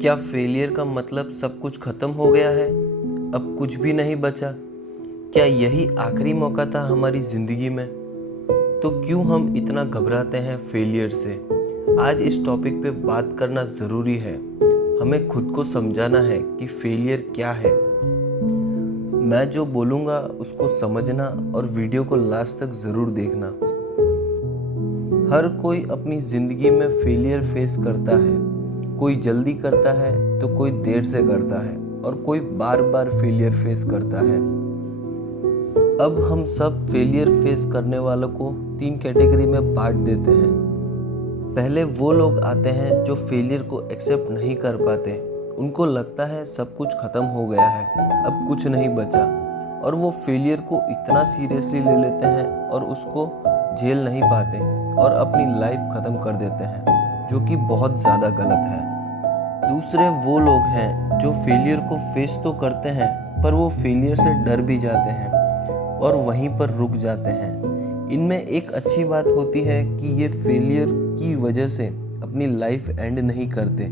क्या फेलियर का मतलब सब कुछ खत्म हो गया है? अब कुछ भी नहीं बचा? क्या यही आखिरी मौका था हमारी ज़िंदगी में? तो क्यों हम इतना घबराते हैं फेलियर से? आज इस टॉपिक पे बात करना ज़रूरी है। हमें खुद को समझाना है कि फेलियर क्या है। मैं जो बोलूँगा उसको समझना और वीडियो को लास्ट तक ज़रूर देखना। हर कोई अपनी ज़िंदगी में फेलियर फेस करता है। कोई जल्दी करता है तो कोई देर से करता है और कोई बार बार फेलियर फेस करता है। अब हम सब फेलियर फेस करने वालों को 3 कैटेगरी में बांट देते हैं। पहले वो लोग आते हैं जो फेलियर को एक्सेप्ट नहीं कर पाते। उनको लगता है सब कुछ ख़त्म हो गया है, अब कुछ नहीं बचा, और वो फेलियर को इतना सीरियसली ले लेते हैं और उसको झेल नहीं पाते और अपनी लाइफ ख़त्म कर देते हैं, जो कि बहुत ज़्यादा गलत है। दूसरे वो लोग हैं जो फेलियर को फेस तो करते हैं पर वो फेलियर से डर भी जाते हैं और वहीं पर रुक जाते हैं। इनमें एक अच्छी बात होती है कि ये फेलियर की वजह से अपनी लाइफ एंड नहीं करते,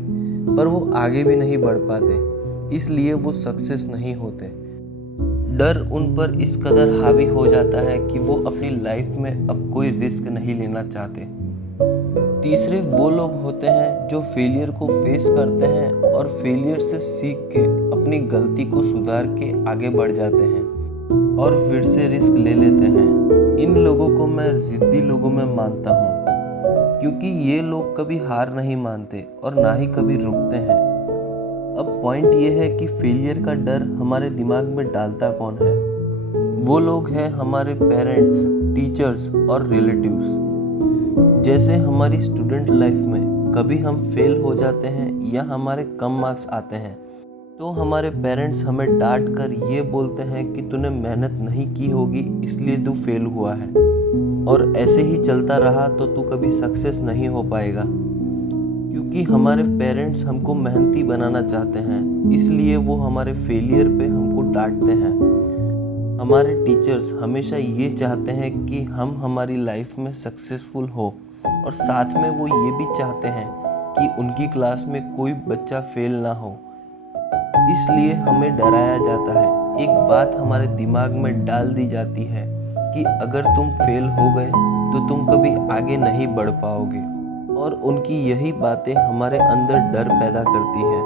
पर वो आगे भी नहीं बढ़ पाते, इसलिए वो सक्सेस नहीं होते। डर उन पर इस कदर हावी हो जाता है कि वो अपनी लाइफ में अब कोई रिस्क नहीं लेना चाहते। तीसरे वो लोग होते हैं जो फेलियर को फेस करते हैं और फेलियर से सीख के अपनी गलती को सुधार के आगे बढ़ जाते हैं और फिर से रिस्क ले लेते हैं। इन लोगों को मैं जिद्दी लोगों में मानता हूँ, क्योंकि ये लोग कभी हार नहीं मानते और ना ही कभी रुकते हैं। अब पॉइंट ये है कि फेलियर का डर हमारे दिमाग में डालता कौन है? वो लोग हैं हमारे पेरेंट्स, टीचर्स और रिलेटिव्स। जैसे हमारी स्टूडेंट लाइफ में कभी हम फेल हो जाते हैं या हमारे कम मार्क्स आते हैं तो हमारे पेरेंट्स हमें डांट कर ये बोलते हैं कि तूने मेहनत नहीं की होगी इसलिए तू फेल हुआ है, और ऐसे ही चलता रहा तो तू कभी सक्सेस नहीं हो पाएगा। क्योंकि हमारे पेरेंट्स हमको मेहनती बनाना चाहते हैं, इसलिए वो हमारे फेलियर पे हमको डांटते हैं। हमारे टीचर्स हमेशा ये चाहते हैं कि हम हमारी लाइफ में सक्सेसफुल हो, और साथ में वो ये भी चाहते हैं कि उनकी क्लास में कोई बच्चा फेल ना हो, इसलिए हमें डराया जाता है। एक बात हमारे दिमाग में डाल दी जाती है कि अगर तुम फेल हो गए तो तुम कभी आगे नहीं बढ़ पाओगे, और उनकी यही बातें हमारे अंदर डर पैदा करती है।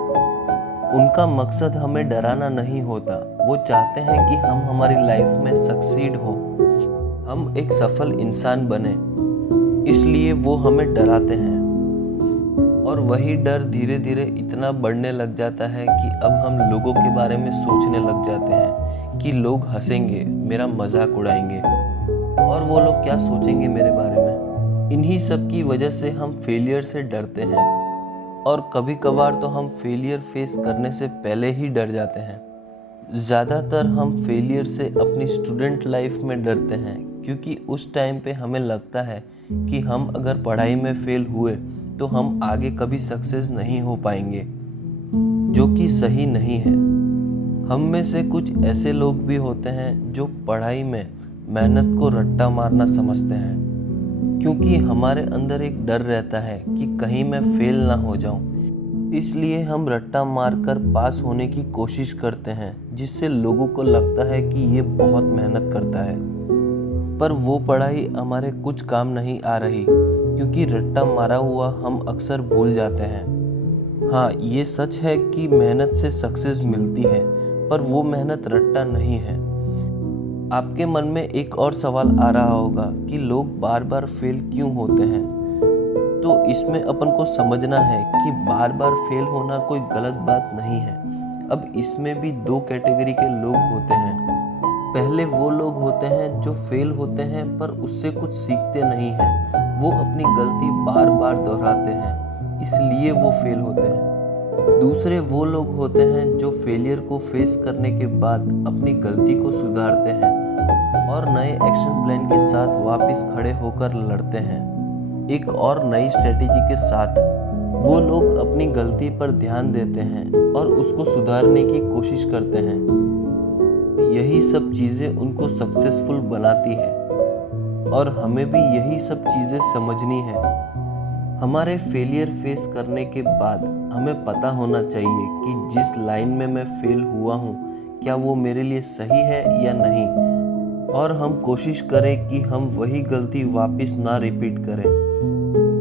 उनका मकसद हमें डराना नहीं होता, वो चाहते हैं कि हम हमारी लाइफ में सक्सीड हो, हम एक सफल इंसान बने, इसलिए वो हमें डराते हैं। और वही डर धीरे धीरे इतना बढ़ने लग जाता है कि अब हम लोगों के बारे में सोचने लग जाते हैं कि लोग हंसेंगे, मेरा मजाक उड़ाएंगे, और वो लोग क्या सोचेंगे मेरे बारे में। इन्हीं सब की वजह से हम फेलियर से डरते हैं, और कभी कभार तो हम फेलियर फेस करने से पहले ही डर जाते हैं। ज़्यादातर हम फेलियर से अपनी स्टूडेंट लाइफ में डरते हैं, क्योंकि उस टाइम पे हमें लगता है कि हम अगर पढ़ाई में फेल हुए तो हम आगे कभी सक्सेस नहीं हो पाएंगे, जो कि सही नहीं है। हम में से कुछ ऐसे लोग भी होते हैं जो पढ़ाई में मेहनत को रट्टा मारना समझते हैं, क्योंकि हमारे अंदर एक डर रहता है कि कहीं मैं फेल ना हो जाऊं, इसलिए हम रट्टा मारकर पास होने की कोशिश करते हैं, जिससे लोगों को लगता है कि ये बहुत मेहनत करता है। पर वो पढ़ाई हमारे कुछ काम नहीं आ रही, क्योंकि रट्टा मारा हुआ हम अक्सर भूल जाते हैं। हाँ, ये सच है कि मेहनत से सक्सेस मिलती है, पर वो मेहनत रट्टा नहीं है। आपके मन में एक और सवाल आ रहा होगा कि लोग बार बार फेल क्यों होते हैं। तो इसमें अपन को समझना है कि बार बार फेल होना कोई गलत बात नहीं है। अब इसमें भी 2 कैटेगरी के लोग होते हैं। पहले वो लोग होते हैं जो फेल होते हैं पर उससे कुछ सीखते नहीं हैं, वो अपनी गलती बार बार दोहराते हैं, इसलिए वो फेल होते हैं। दूसरे वो लोग होते हैं जो फेलियर को फेस करने के बाद अपनी गलती को सुधारते हैं और नए एक्शन प्लान के साथ वापस खड़े होकर लड़ते हैं, एक और नई स्ट्रेटेजी के साथ। वो लोग अपनी गलती पर ध्यान देते हैं और उसको सुधारने की कोशिश करते हैं। यही सब चीज़ें उनको सक्सेसफुल बनाती है, और हमें भी यही सब चीज़ें समझनी है। हमारे फेलियर फेस करने के बाद हमें पता होना चाहिए कि जिस लाइन में मैं फेल हुआ हूँ क्या वो मेरे लिए सही है या नहीं, और हम कोशिश करें कि हम वही गलती वापस ना रिपीट करें।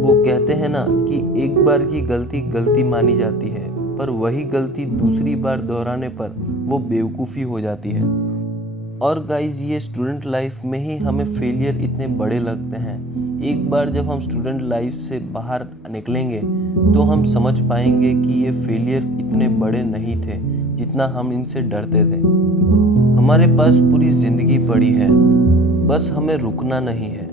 वो कहते हैं ना कि एक बार की गलती गलती मानी जाती है, पर वही गलती दूसरी बार दोहराने पर वो बेवकूफ़ी हो जाती है। और गाइज, ये स्टूडेंट लाइफ में ही हमें फेलियर इतने बड़े लगते हैं। एक बार जब हम स्टूडेंट लाइफ से बाहर निकलेंगे तो हम समझ पाएंगे कि ये फेलियर इतने बड़े नहीं थे जितना हम इनसे डरते थे। हमारे पास पूरी ज़िंदगी पड़ी है, बस हमें रुकना नहीं है।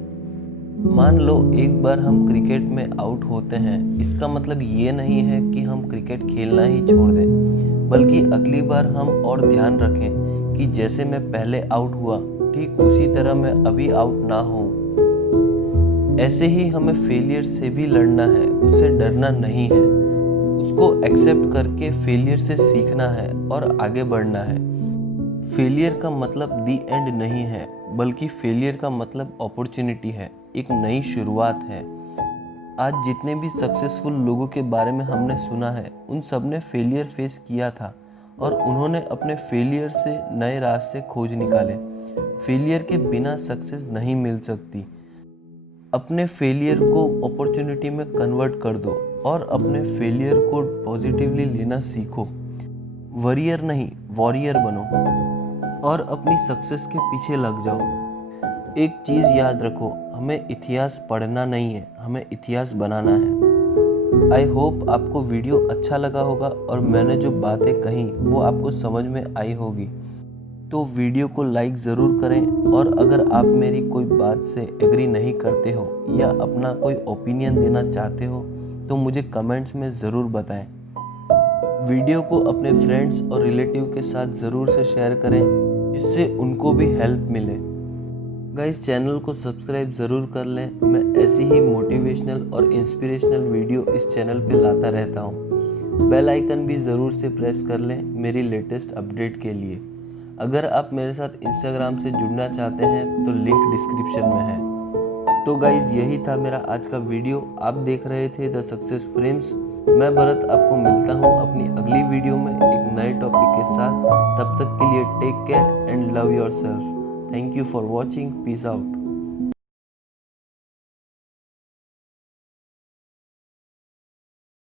मान लो एक बार हम क्रिकेट में आउट होते हैं, इसका मतलब ये नहीं है कि हम क्रिकेट खेलना ही छोड़ दें, बल्कि अगली बार हम और ध्यान रखें कि जैसे मैं पहले आउट हुआ ठीक उसी तरह मैं अभी आउट ना हो। ऐसे ही हमें फेलियर से भी लड़ना है, उससे डरना नहीं है, उसको एक्सेप्ट करके फेलियर से सीखना है और आगे बढ़ना है। फेलियर का मतलब दी एंड नहीं है, बल्कि फेलियर का मतलब अपॉर्चुनिटी है, एक नई शुरुआत है। आज जितने भी सक्सेसफुल लोगों के बारे में हमने सुना है, उन सब ने फेलियर फेस किया था और उन्होंने अपने फेलियर से नए रास्ते खोज निकाले। फेलियर के बिना सक्सेस नहीं मिल सकती। अपने फेलियर को अपॉर्चुनिटी में कन्वर्ट कर दो और अपने फेलियर को पॉजिटिवली लेना सीखो। वरियर नहीं, वॉरियर बनो और अपनी सक्सेस के पीछे लग जाओ। एक चीज़ याद रखो, हमें इतिहास पढ़ना नहीं है, हमें इतिहास बनाना है। आई होप आपको वीडियो अच्छा लगा होगा और मैंने जो बातें कही वो आपको समझ में आई होगी। तो वीडियो को लाइक ज़रूर करें, और अगर आप मेरी कोई बात से एग्री नहीं करते हो या अपना कोई ओपिनियन देना चाहते हो तो मुझे कमेंट्स में ज़रूर बताएं। वीडियो को अपने फ्रेंड्स और रिलेटिव के साथ ज़रूर से शेयर करें, जिससे उनको भी हेल्प मिले। गाइस, चैनल को सब्सक्राइब ज़रूर कर लें। मैं ऐसी ही मोटिवेशनल और इंस्पिरेशनल वीडियो इस चैनल पे लाता रहता हूँ। बेल आइकन भी ज़रूर से प्रेस कर लें मेरी लेटेस्ट अपडेट के लिए। अगर आप मेरे साथ इंस्टाग्राम से जुड़ना चाहते हैं तो लिंक डिस्क्रिप्शन में है। तो गाइस, यही था मेरा आज का वीडियो। आप देख रहे थे द सक्सेस फ्रेम्स। मैं भरत आपको मिलता हूँ अपनी अगली वीडियो में एक नए टॉपिक के साथ। तब तक के लिए take care and love yourself. Thank you for watching. Peace out.